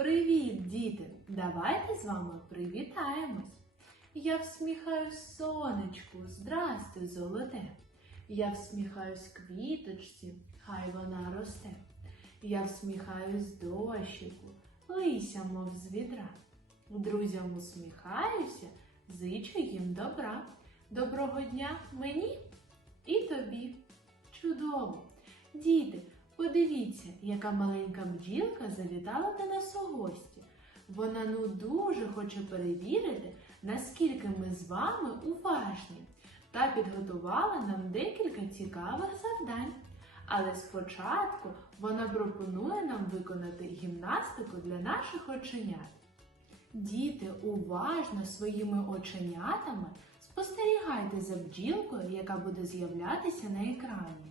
Привіт, діти! Давайте з вами привітаємось. Я всміхаюсь сонечку, здрастуй, золоте. Я всміхаюсь квіточці, хай вона росте. Я всміхаюсь дощику, лися, мов з відра. Друзям усміхаюся, зичу їм добра. Доброго дня мені і тобі. Чудово! Діти, подивіться, яка маленька бджілка завітала до нас у гості. Вона ну дуже хоче перевірити, наскільки ми з вами уважні, та підготувала нам декілька цікавих завдань. Але спочатку вона пропонує нам виконати гімнастику для наших оченят. Діти, уважно своїми оченятами спостерігайте за бджілкою, яка буде з'являтися на екрані.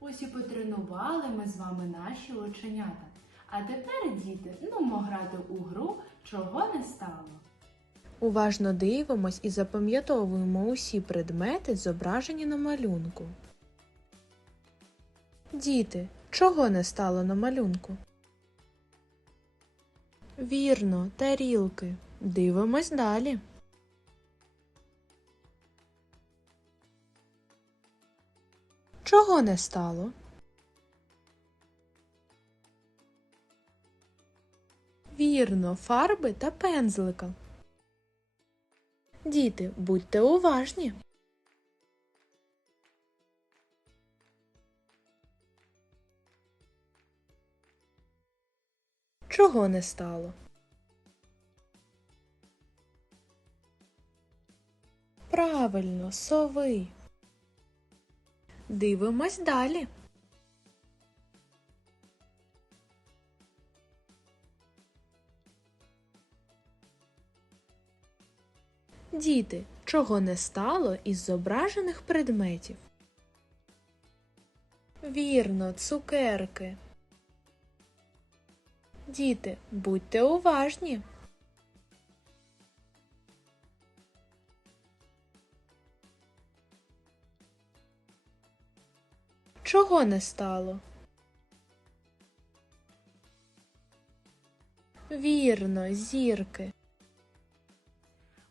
Ось і потренували ми з вами наші оченята. А тепер, діти, ну грати у гру, чого не стало. Уважно дивимось і запам'ятовуємо усі предмети, зображені на малюнку. Діти, чого не стало на малюнку? Вірно, тарілки. Дивимось далі. Чого не стало? Вірно, фарби та пензлика. Діти, будьте уважні. Чого не стало? Правильно, сови. Дивимось далі. Діти, чого не стало із зображених предметів? Вірно, цукерки. Діти, будьте уважні. Чого не стало? Вірно, зірки.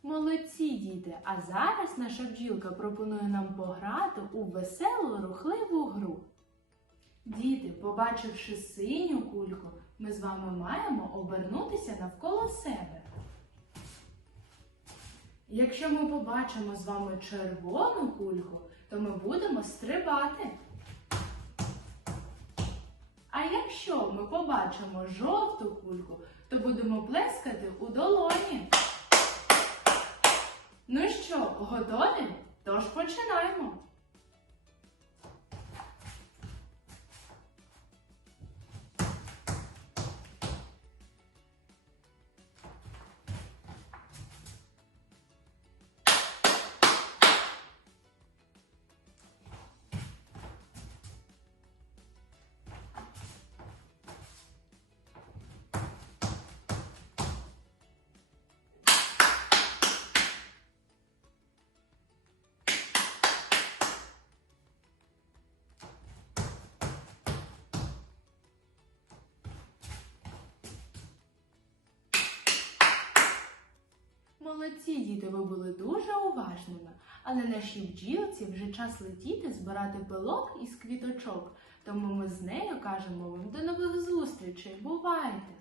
Молодці, діти! А зараз наша бджілка пропонує нам пограти у веселу рухливу гру. Діти, побачивши синю кульку, ми з вами маємо обернутися навколо себе. Якщо ми побачимо з вами червону кульку, то ми будемо стрибати. А якщо ми побачимо жовту кульку, то будемо плескати у долоні. Ну що, готові? Тож починаємо. Молодці, діти, ви були дуже уважними, але нашій бджілці вже час летіти збирати пилок із квіточок. Тому ми з нею кажемо вам до нових зустрічей. Бувайте!